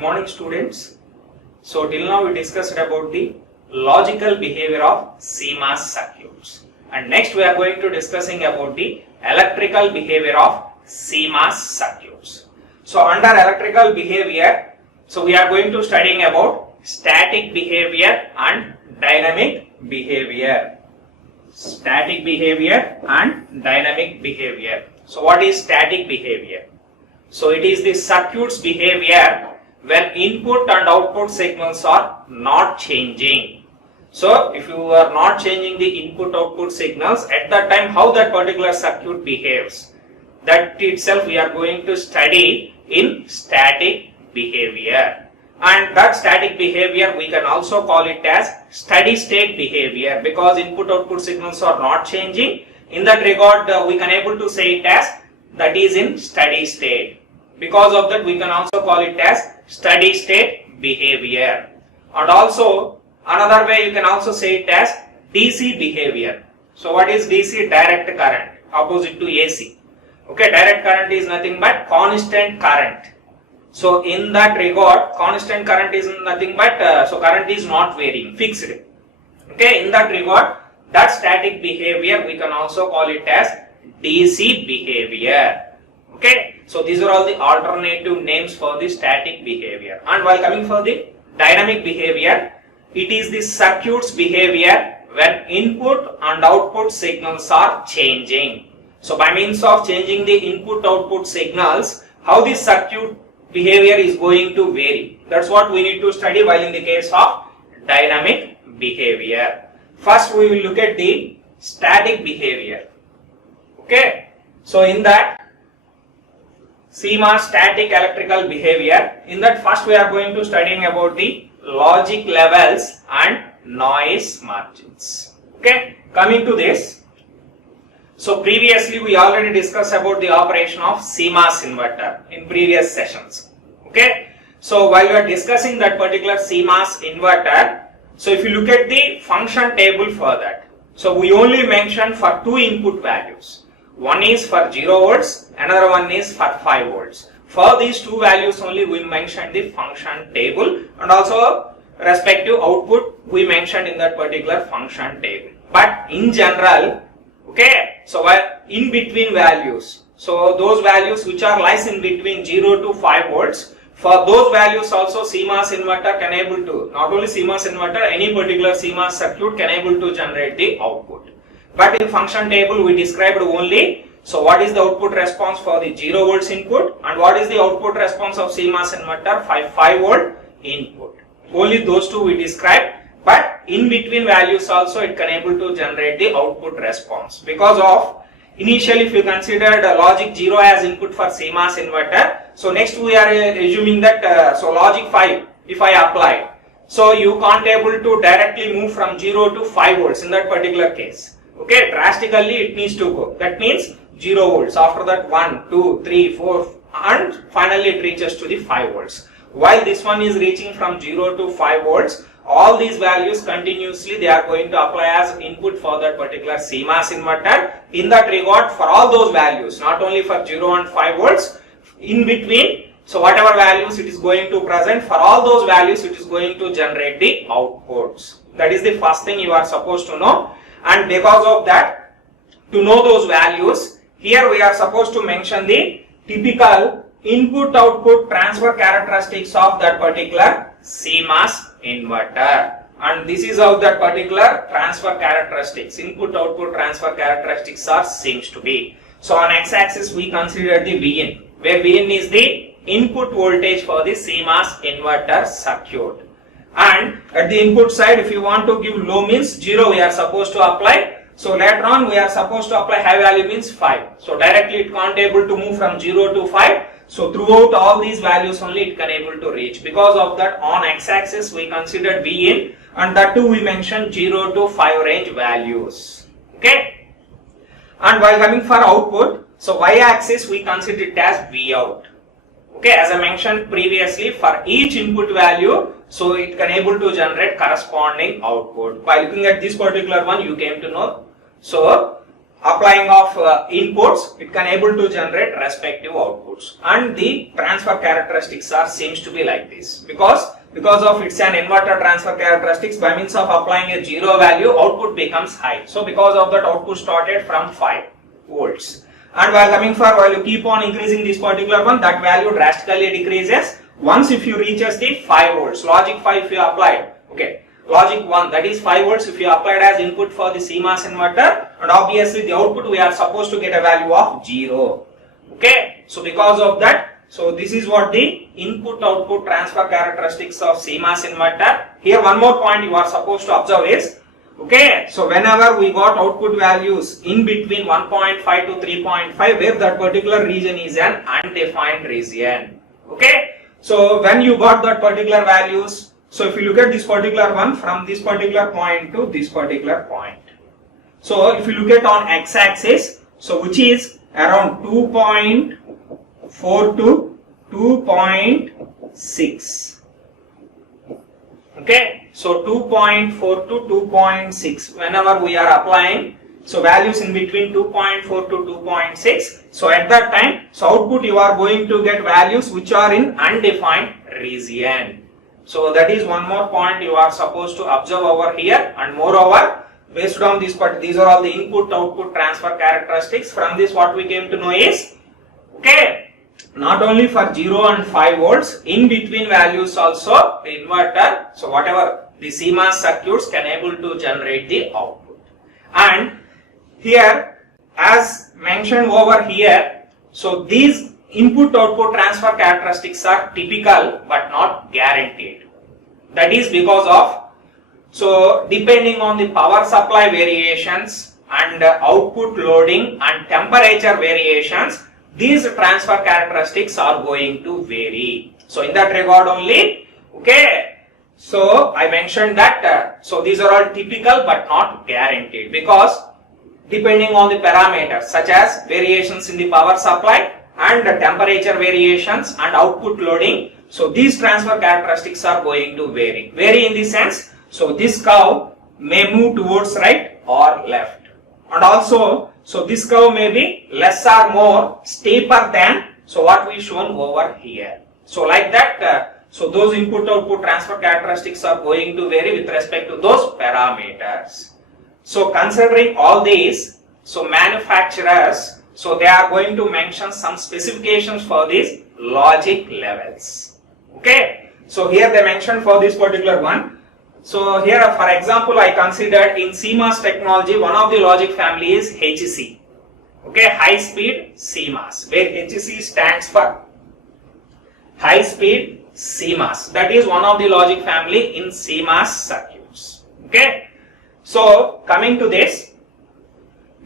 morning students. So till now we discussed about the logical behavior of CMOS circuits, and next we are going to discussing about the electrical behavior of CMOS circuits. So under electrical behavior, so we are going to studying about static behavior and dynamic behavior. Static behavior and dynamic behavior. So what is static behavior? So it is the circuit's behavior when input and output signals are not changing. So if you are not changing the input output signals, at that time how that particular circuit behaves, that itself we are going to study in static behavior. And that static behavior we can also call it as steady state behavior, because input output signals are not changing. In that regard we can able to say it as that is in steady state. Because of that we can also call it as steady state behavior. And also another way you can also say it as DC behavior. So what is DC? Direct current, opposite to AC. Okay, direct current is nothing but constant current. So in that regard, constant current is nothing but so current is not varying, fixed. Okay, in that regard, that static behavior we can also call it as DC behavior. Okay, so these are all the alternative names for the static behavior. And while coming for the dynamic behavior, it is the circuit's behavior when input and output signals are changing. So by means of changing the input output signals, how the circuit behavior is going to vary. That's what we need to study while in the case of dynamic behavior. First we will look at the static behavior. Okay, so in that CMOS static electrical behavior, in that first we are going to studying about the logic levels and noise margins. Okay, coming to this, so previously we already discussed about the operation of CMOS inverter in previous sessions. Okay, so while we are discussing that particular CMOS inverter, so if you look at the function table for that, so we only mentioned for two input values. One is for 0 volts, another one is for 5 volts. For these two values only we mentioned the function table, and also respective output we mentioned in that particular function table. But in general, okay, so in between values, so those values which are lies in between 0 to 5 volts, for those values also CMOS inverter can able to, not only CMOS inverter, any particular CMOS circuit can able to generate the output. But in function table we described only, so what is the output response for the 0 volts input and what is the output response of CMOS inverter 5 volt input. Only those two we described, but in between values also it can able to generate the output response. Because of initially if you considered logic 0 as input for CMOS inverter, so next we are assuming that so logic 5 if I apply, so you can't able to directly move from 0 to 5 volts in that particular case. Okay, drastically it needs to go. That means 0 volts. After that 1, 2, 3, 4 and finally it reaches to the 5 volts. While this one is reaching from 0 to 5 volts, all these values continuously they are going to apply as input for that particular CMOS inverter. In that regard, for all those values, not only for 0 and 5 volts, in between, so whatever values it is going to present, for all those values it is going to generate the outputs. That is the first thing you are supposed to know. And because of that, to know those values, here we are supposed to mention the typical input output transfer characteristics of that particular CMOS inverter. And this is how that particular transfer characteristics, input output transfer characteristics are seems to be. So on x-axis we consider the Vin, where Vin is the input voltage for the CMOS inverter circuit. And at the input side, if you want to give low means 0 we are supposed to apply. So later on we are supposed to apply high value means 5. So directly it can't able to move from 0 to 5. So throughout all these values only it can able to reach. Because of that on x-axis we considered Vin, and that too we mentioned 0 to 5 range values. Okay. And while coming for output, so y-axis we consider it as Vout. Okay, as I mentioned previously, for each input value, so it can able to generate corresponding output. By looking at this particular one, you came to know. So applying of inputs, it can able to generate respective outputs, and the transfer characteristics are seems to be like this because of it's an inverter transfer characteristics. By means of applying a zero value, output becomes high. So because of that, output started from 5 volts, and while you keep on increasing this particular one, that value drastically decreases. Once if you reaches the 5 volts, logic 5 if you applied, okay, logic 1, that is 5 volts if you applied as input for the CMOS inverter, and obviously the output we are supposed to get a value of 0. Okay, so because of that, so this is what the input output transfer characteristics of CMOS inverter. Here one more point you are supposed to observe is, okay, so whenever we got output values in between 1.5 to 3.5, where that particular region is an undefined region. Okay, so when you got that particular values, so if you look at this particular one from this particular point to this particular point, so if you look at on x-axis, so which is around 2.4 to 2.6. Okay, so 2.4 to 2.6 whenever we are applying, so values in between 2.4 to 2.6, so at that time, so output you are going to get values which are in undefined region. So that is one more point you are supposed to observe over here, and moreover, based on this part, these are all the input output transfer characteristics. From this what we came to know is, okay, not only for 0 and 5 volts, in between values also the inverter, so whatever the CMOS circuits can able to generate the output. And here as mentioned over here, so these input output transfer characteristics are typical but not guaranteed. That is because of, so depending on the power supply variations and output loading and temperature variations, these transfer characteristics are going to vary. So in that regard only, okay, so I mentioned that so these are all typical but not guaranteed, because depending on the parameters such as variations in the power supply and the temperature variations and output loading, so these transfer characteristics are going to vary. Vary in the sense, so this curve may move towards right or left, and also so this curve may be less or more steeper than so what we shown over here. So like that, so those input output transfer characteristics are going to vary with respect to those parameters. So considering all these, so manufacturers, so they are going to mention some specifications for these logic levels. Okay, so here they mentioned for this particular one. So here for example I considered in CMOS technology, one of the logic family is HC. Okay, high speed CMOS, where HC stands for high speed CMOS. That is one of the logic family in CMOS circuits. Okay, so coming to this,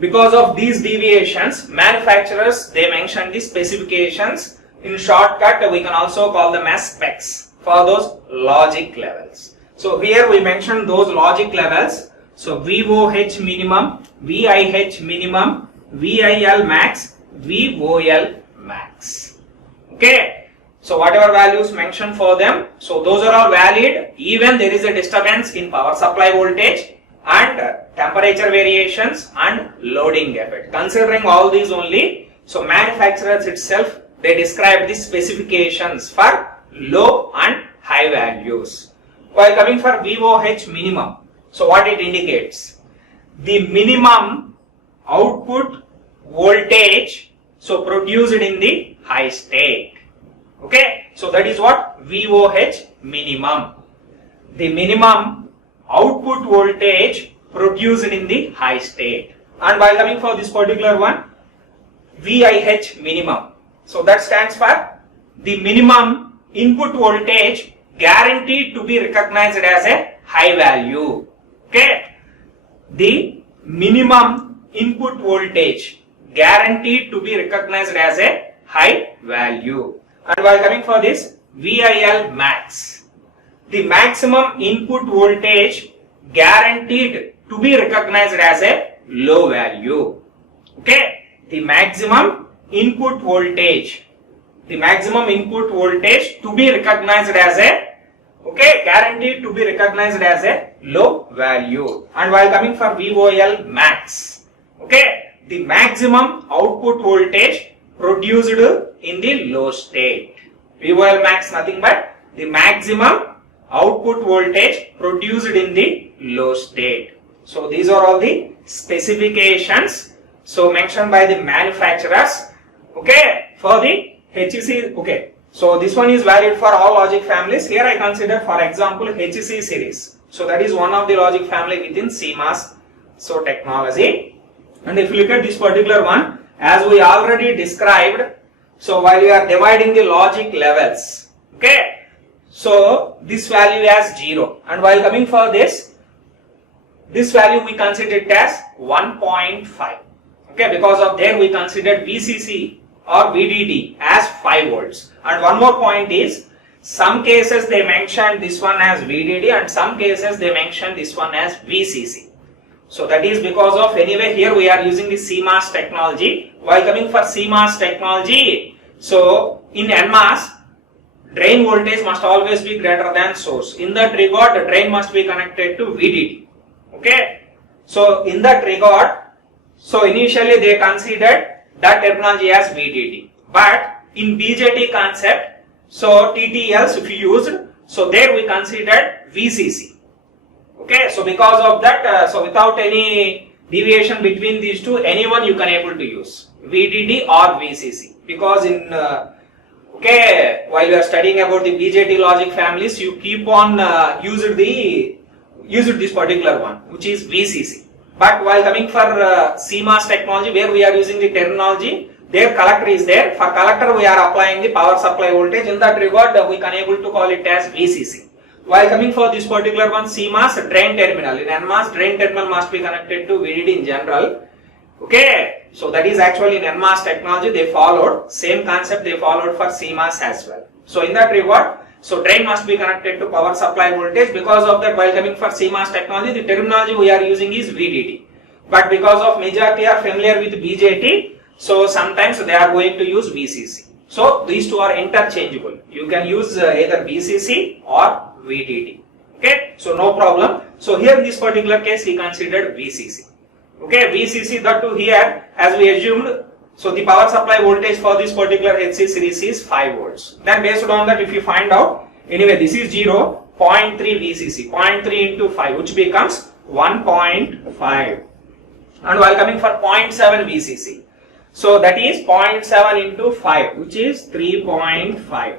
because of these deviations, manufacturers they mention the specifications. In shortcut we can also call them as specs for those logic levels. So here we mentioned those logic levels. So VOH minimum, VIH minimum, VIL max, VOL max. Okay, so whatever values mentioned for them, so those are all valid even there is a disturbance in power supply voltage and temperature variations and loading effect. Considering all these only, so manufacturers itself they describe the specifications for low and high values. While coming for VOH minimum, so what it indicates? The minimum output voltage so produced in the high state. Okay, so that is what VOH minimum. The minimum output voltage produced in the high state. And while coming for this particular one, VIH minimum, so that stands for the minimum input voltage guaranteed to be recognized as a high value. Okay, the minimum input voltage guaranteed to be recognized as a high value. And while coming for this VIL max, the maximum input voltage guaranteed to be recognized as a low value. Okay, the maximum input voltage, the maximum input voltage to be recognized as a, okay, guaranteed to be recognized as a low value. And while coming for VOL max, okay, the maximum output voltage produced in the low state. VOL max nothing but the maximum output voltage produced in the low state. So these are all the specifications so mentioned by the manufacturers, okay, for the HEC. Okay, so this one is valid for all logic families. Here I consider for example HEC series. So that is one of the logic family within CMOS so technology. And if you look at this particular one, as we already described, so while we are dividing the logic levels, okay, so this value as 0, and while coming for this value we consider it as 1.5, okay, because of there we considered VCC or VDD as 5 volts. And one more point is, some cases they mentioned this one as VDD and some cases they mentioned this one as VCC. So that is because of, anyway here we are using the CMOS technology. While coming for CMOS technology, so in NMOS, drain voltage must always be greater than source. In that regard, the drain must be connected to VDD. Okay. So in that regard, so initially they considered that terminology as VDD. But in BJT concept, so TTLs if you used, so there we considered VCC. Okay, so because of that, so without any deviation between these two, anyone you can able to use VDD or VCC, because in okay, while you are studying about the BJT logic families, you keep on use this particular one, which is VCC. But while coming for CMOS technology, where we are using the terminology, their collector is there. For collector, we are applying the power supply voltage. In that regard, we can able to call it as VCC. While coming for this particular one, CMOS drain terminal. In NMOS, drain terminal must be connected to VDD in general. Okay, so that is actually in NMOS technology they followed same concept they followed for CMOS as well. So in that regard, so drain must be connected to power supply voltage. Because of that, while coming for CMOS technology, the terminology we are using is VDD. But because of majority are familiar with BJT, so sometimes they are going to use VCC. So these two are interchangeable. You can use either VCC or VDD. Okay, so no problem. So here in this particular case we considered VCC. Okay, VCC, that too here as we assumed, so the power supply voltage for this particular HC series is 5 volts. Then based on that, if you find out, anyway this is 0, 0.3 VCC, 0.3 into 5, which becomes 1.5. And while coming for 0.7 VCC, so that is 0.7 into 5, which is 3.5,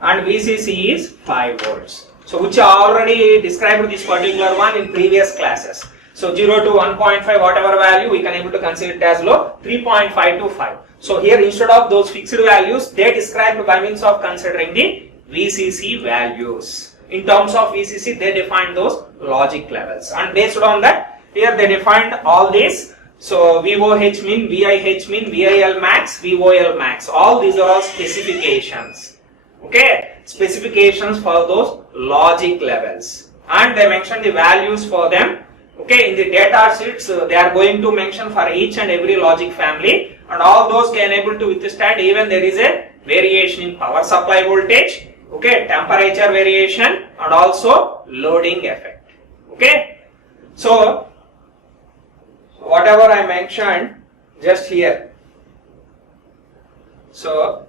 and VCC is 5 volts. So which I already described this particular one in previous classes. So 0 to 1.5, whatever value we can able to consider it as low, 3.5 to 5. So here instead of those fixed values, they described by means of considering the VCC values. In terms of VCC, they defined those logic levels, and based on that, here they defined all these. So VOH mean, VIH mean, VIL max, VOL max. All these are all specifications. Okay, specifications for those logic levels, and they mentioned the values for them. Okay, in the data sheets they are going to mention for each and every logic family, and all those can able to withstand even there is a variation in power supply voltage, okay, temperature variation, and also loading effect. Okay, so whatever I mentioned just here, so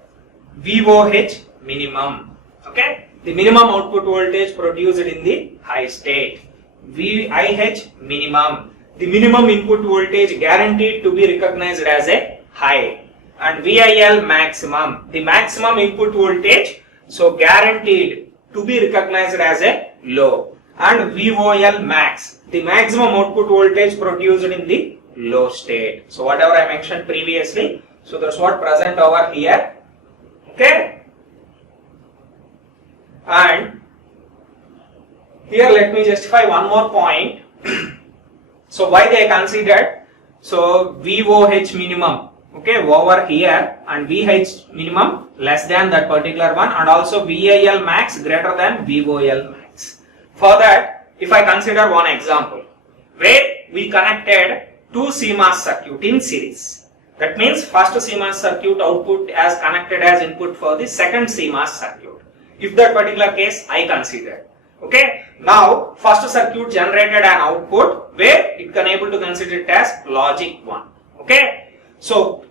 VOH minimum, okay, the minimum output voltage produced in the high state. VIH minimum, the minimum input voltage guaranteed to be recognized as a high, and VIL maximum, the maximum input voltage so guaranteed to be recognized as a low, and VOL max, the maximum output voltage produced in the low state. So whatever I mentioned previously, so that's what present over here. Okay, and here let me justify one more point. So why they considered so VOH minimum, okay, over here, and VH minimum less than that particular one, and also VIL max greater than VOL max. For that, if I consider one example where we connected two CMOS circuit in series, that means first CMOS circuit output as connected as input for the second CMOS circuit. If that particular case I consider, okay, now first circuit generated an output where it can able to consider it as logic 1. Okay, so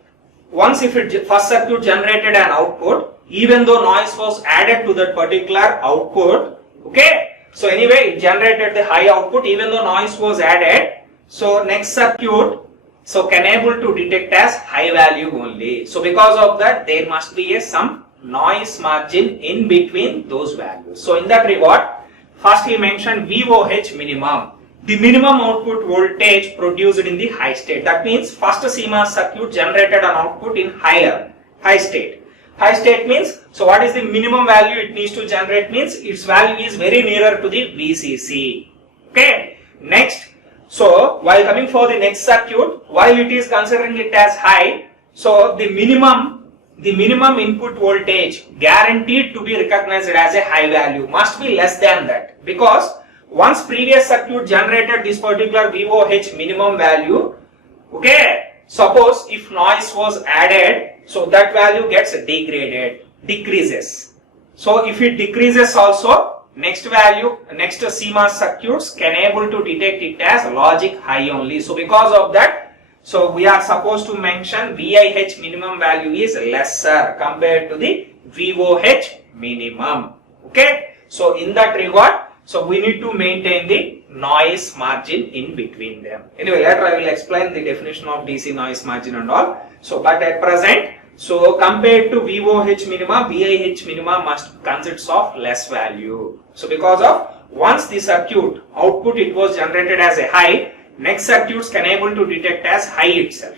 once if it first circuit generated an output, even though noise was added to that particular output, okay, so anyway it generated the high output even though noise was added. So next circuit so can able to detect as high value only. So because of that there must be some noise margin in between those values. So in that regard, first he mentioned VOH minimum, the minimum output voltage produced in the high state. That means first CMOS circuit generated an output in high state. High state means, so what is the minimum value it needs to generate means its value is very nearer to the VCC. Okay, next, so while coming for the next circuit, while it is considering it as high, so the minimum input voltage guaranteed to be recognized as a high value must be less than that, because once previous circuit generated this particular VOH minimum value, okay, suppose if noise was added, so that value gets degraded, decreases. So if it decreases also, next CMOS circuits can able to detect it as logic high only. So because of that, so we are supposed to mention VIH minimum value is lesser compared to the VOH minimum. Okay, so in that regard, so we need to maintain the noise margin in between them. Anyway, later I will explain the definition of DC noise margin and all. So but at present, so compared to VOH minima, VIH minima must consist of less value. So because of once the circuit output it was generated as a high, next circuits can able to detect as high itself.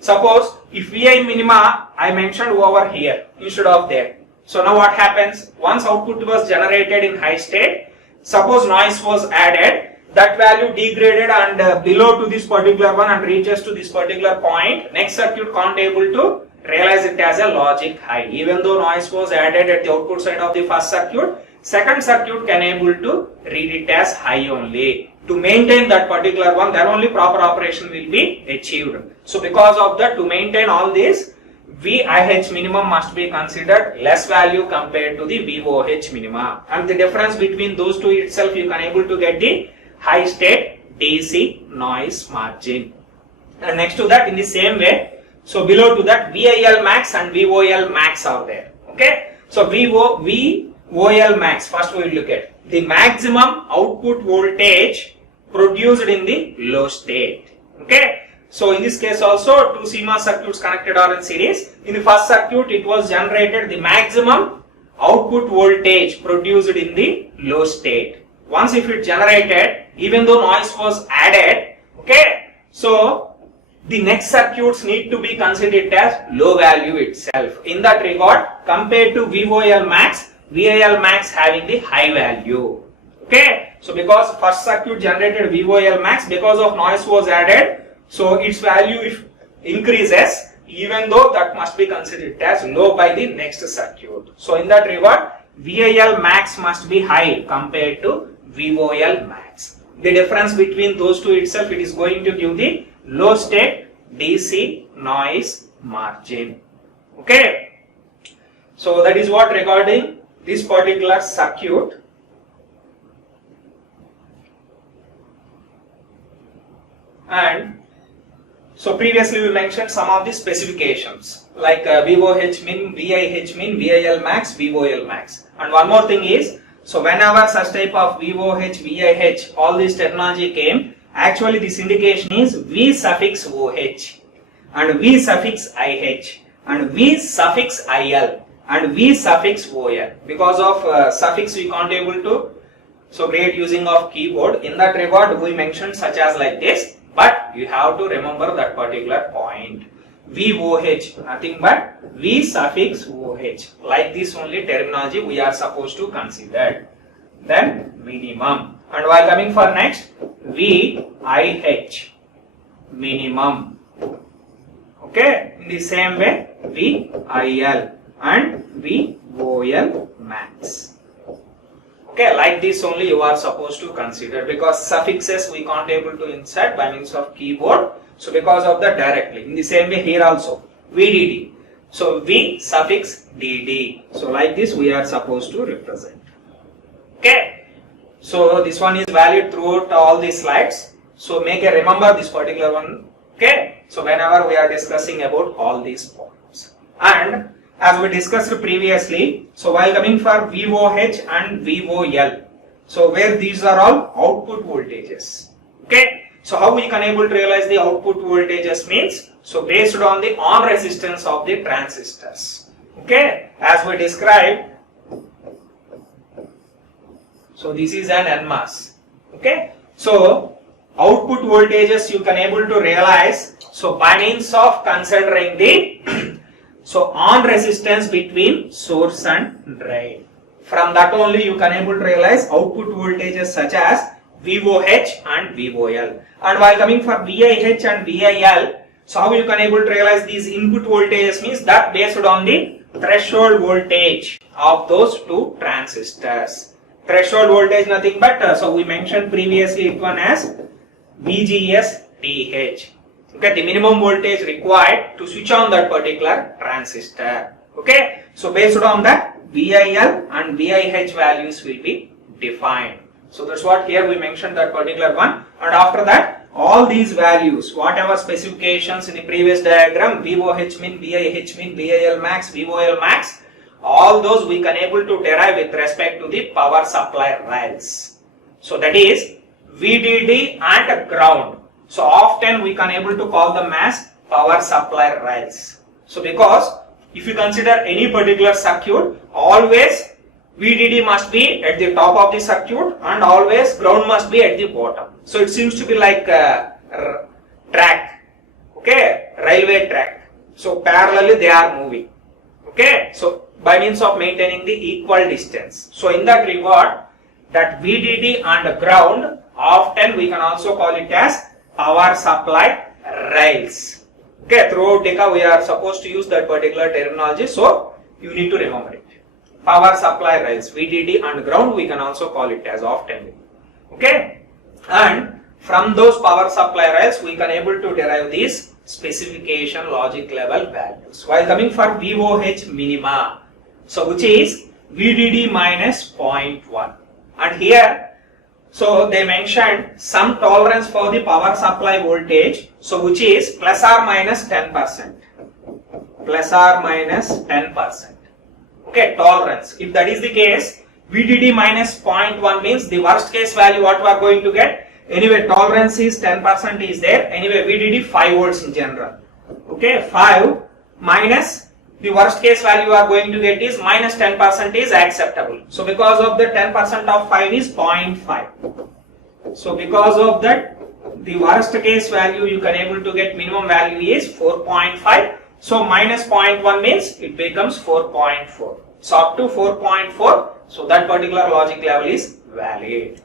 Suppose if VI minima I mentioned over here instead of there. So now what happens? Once output was generated in high state, suppose noise was added, that value degraded and below to this particular one and reaches to this particular point, next circuit can't able to realize it as a logic high. Even though noise was added at the output side of the first circuit, second circuit can able to read it as high only. To maintain that particular one, then only proper operation will be achieved. So because of that, to maintain all this, VIH minimum must be considered less value compared to the VOH minima, and the difference between those two itself you can able to get the high state DC noise margin. And next to that, in the same way, so below to that VIL max and VOL max are there. Okay, so VOL max, first we will look at the maximum output voltage produced in the low state. Okay, so in this case also two CMOS circuits connected are in series. In the first circuit it was generated the maximum output voltage produced in the low state. Once if it generated, even though noise was added, okay, so the next circuits need to be considered as low value itself. In that regard, compared to VOL max, VIL max having the high value. Okay, so because first circuit generated VOL max, because of noise was added, so its value if increases, even though that must be considered as low by the next circuit. So in that regard, VIL max must be high compared to VOL max. The difference between those two itself, it is going to give the low state DC noise margin. Okay, so that is what regarding this particular circuit. And so previously we mentioned some of the specifications like VOH min, VIH min, VIL max, VOL max. And one more thing is, so whenever such type of VOH, VIH, all this terminology came, actually this indication is V suffix OH and V suffix IH and V suffix IL and V suffix OL. Because of suffix we can't able to so create using of keyboard. In that regard we mentioned such as like this. But you have to remember that particular point. VOH, nothing but V suffix OH. Like this only terminology we are supposed to consider. Then minimum. And while coming for next, VIH, minimum. Okay, in the same way, VIL and VOL max. Okay, like this only you are supposed to consider, because suffixes we can't able to insert by means of keyboard. So because of that directly. In the same way here also VDD. So V suffix DD. So like this we are supposed to represent. Okay. So this one is valid throughout all these slides. So make a remember this particular one Okay, so whenever we are discussing about all these points, and as we discussed previously, so while coming for VOH and VOL, so where these are all output voltages. Okay, so how we can able to realize the output voltages means, so based on the on resistance of the transistors. Okay, as we described, so this is an NMOS. Okay, so output voltages you can able to realize, so by means of considering the so on resistance between source and drain. From that only you can able to realize output voltages such as VOH and VOL. And while coming for VIH and VIL, so how you can able to realize these input voltages means that based on the threshold voltage of those two transistors. Threshold voltage nothing but, so we mentioned previously it one as VGS TH. Okay, the minimum voltage required to switch on that particular transistor. Okay, so based on that VIL and VIH values will be defined. So that's what here we mentioned that particular one, and after that all these values, whatever specifications in the previous diagram, VOH min, VIH min, VIL max, VOL max, all those we can able to derive with respect to the power supply rails. So that is VDD and ground. So often we can able to call them as power supply rails. So because if you consider any particular circuit, always VDD must be at the top of the circuit and always ground must be at the bottom. So it seems to be like a track, okay, railway track. So parallelly they are moving. Okay, so by means of maintaining the equal distance. So in that regard, that VDD and ground, often we can also call it as power supply rails. Okay, throughout DECA we are supposed to use that particular terminology, so you need to remember it. Power supply rails, VDD and ground we can also call it as often. Okay, and from those power supply rails we can able to derive these specification logic level values. While coming for VOH minima, so which is VDD minus 0.1, and here so they mentioned some tolerance for the power supply voltage, so which is plus or minus 10%, plus or minus 10%. Okay, tolerance. If that is the case, VDD minus 0.1 means the worst case value what we are going to get. Anyway, tolerance is 10% is there. Anyway, VDD 5 volts in general. Okay, 5 minus the worst case value you are going to get is minus 10% is acceptable. So because of the 10% of 5 is 0.5. So because of that, the worst case value you can able to get minimum value is 4.5. So minus 0.1 means it becomes 4.4. So up to 4.4, so that particular logic level is valid.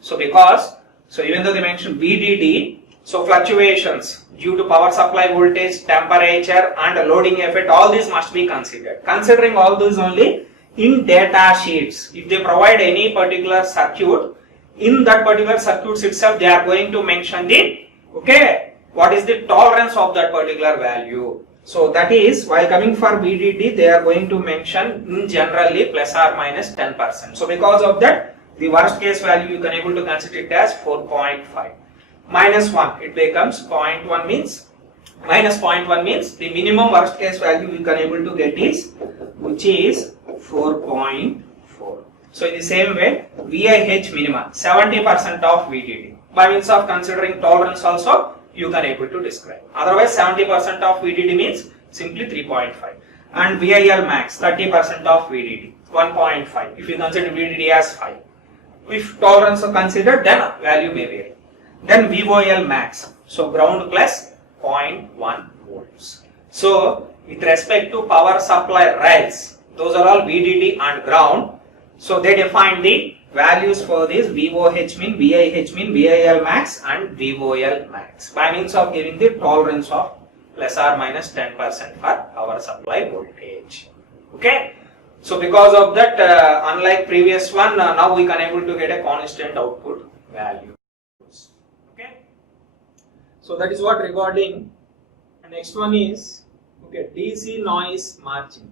So because, so even though they mentioned VDD, so fluctuations due to power supply voltage, temperature and loading effect, all these must be considered. Considering all these only in data sheets, if they provide any particular circuit, in that particular circuit itself they are going to mention the, okay, what is the tolerance of that particular value. So that is, while coming for VDD, they are going to mention in generally plus or minus 10%. So because of that, the worst case value you can able to consider it as 4.5. Minus 1, it becomes 0.1 means, minus 0.1 means the minimum worst case value you can able to get is, which is 4.4. So in the same way, VIH minima, 70% of VDD. By means of considering tolerance also, you can able to describe. Otherwise 70% of VDD means simply 3.5. And VIL max, 30% of VDD, 1.5. If you consider VDD as 5. If tolerance are considered, then value may vary. Then VOL max, so ground plus 0.1 volts. So with respect to power supply rails, those are all VDD and ground. So they define the values for this VOH min, VIH min, VIL max and VOL max by means of giving the tolerance of plus or minus 10% for power supply voltage. Okay. So because of that, unlike previous one, now we can able to get a constant output value. Okay. So that is what regarding. Next one is, okay, DC noise margin.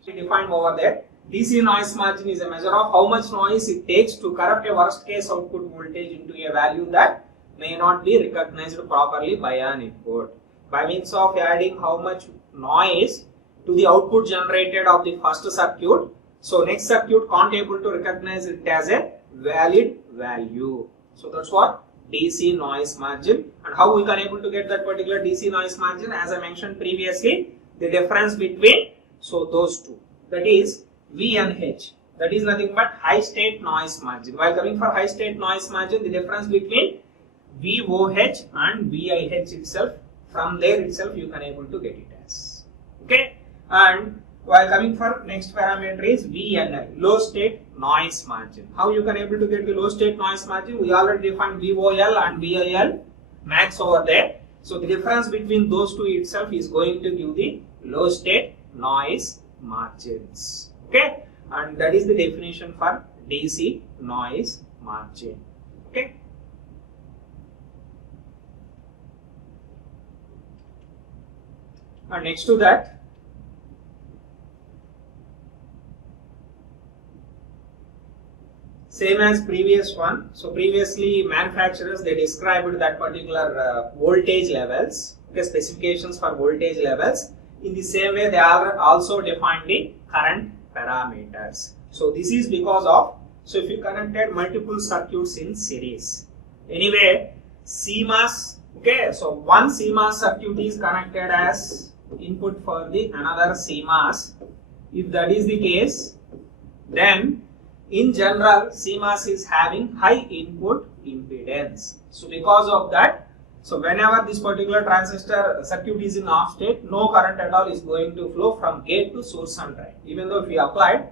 So defined over there. DC noise margin is a measure of how much noise it takes to corrupt a worst case output voltage into a value that may not be recognized properly by an input. By means of adding how much noise to the output generated of the first circuit, so next circuit can't able to recognize it as a valid value. So that's what DC noise margin. And how we can able to get that particular DC noise margin? As I mentioned previously, the difference between those two, that is V and H, that is nothing but high state noise margin. While coming for high state noise margin, the difference between VOH and VIH itself, from there itself you can able to get it as. Okay. And while coming for next parameter is VNL, low state noise margin. How you can able to get the low state noise margin? We already defined VOL and VIL max over there. So the difference between those two itself is going to give the low state noise margins. Okay. And that is the definition for DC noise margin. Okay. And next to that, same as previous one. So previously manufacturers, they described that particular voltage levels, okay, specifications for voltage levels. In the same way, they are also defined the current parameters. So this is because of, so if you connected multiple circuits in series, anyway CMOS, okay, so one CMOS circuit is connected as input for the another CMOS. If that is the case, then in general CMOS is having high input impedance. So because of that, so whenever this particular transistor circuit is in off state, no current at all is going to flow from gate to source and drain. Even though if we applied,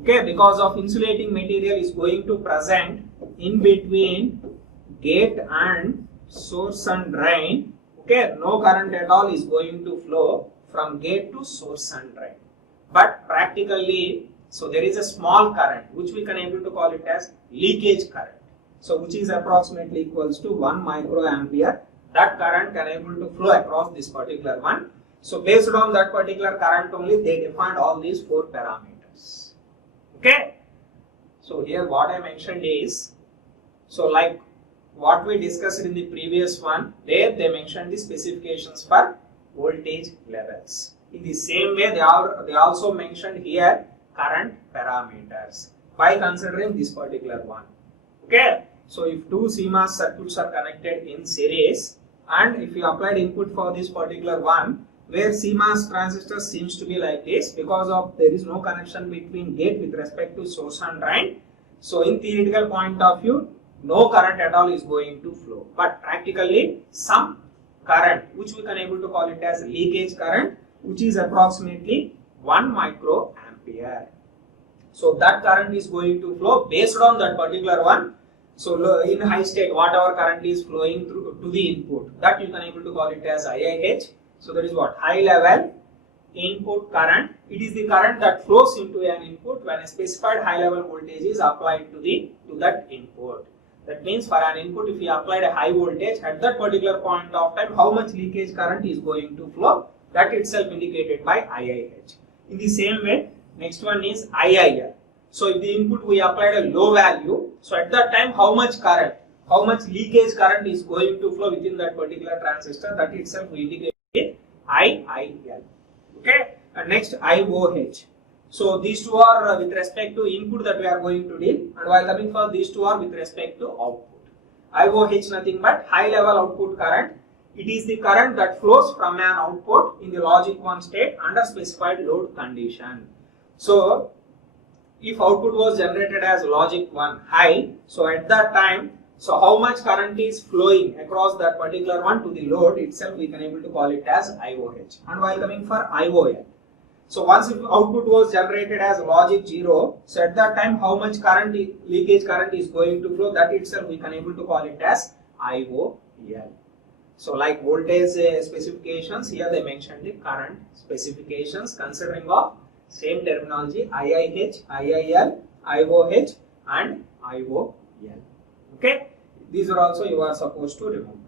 okay, because of insulating material is going to present in between gate and source and drain, okay, no current at all is going to flow from gate to source and drain. But practically, so there is a small current which we can able to call it as leakage current. So which is approximately equals to 1 microampere. That current can able to flow across this particular one. So based on that particular current only, they defined all these 4 parameters. Okay. So here what I mentioned is, so like what we discussed in the previous one, there they mentioned the specifications for voltage levels. In the same way, they also mentioned here current parameters by considering this particular one. Okay. So if two CMOS circuits are connected in series, and if you applied input for this particular one, where CMOS transistor seems to be like this, because of there is no connection between gate with respect to source and drain. So in theoretical point of view, no current at all is going to flow. But practically some current, which we can able to call it as leakage current, which is approximately 1 microampere. So that current is going to flow based on that particular one. So in high state, whatever current is flowing through to the input, that you can able to call it as IIH. So that is what? High level input current. It is the current that flows into an input when a specified high level voltage is applied to that input. That means for an input, if we applied a high voltage at that particular point of time, how much leakage current is going to flow, that itself indicated by IIH. In the same way, next one is IIL. So if the input we applied a low value, so at that time how much current, how much leakage current is going to flow within that particular transistor, that itself we indicate with IIL. Okay. And next IOH. So these two are with respect to input that we are going to deal, and while coming for these two are with respect to output. IOH nothing but high level output current. It is the current that flows from an output in the logic 1 state under specified load condition. So if output was generated as logic 1 high, so at that time, so how much current is flowing across that particular one to the load itself, we can able to call it as IOH. And while coming for IOL, so once if output was generated as logic 0, so at that time how much current leakage current is going to flow, that itself we can able to call it as IOL. So like voltage specifications, here they mentioned the current specifications considering of same terminology IIH, IIL, IOH and IOL. Okay, these are also you are supposed to remember.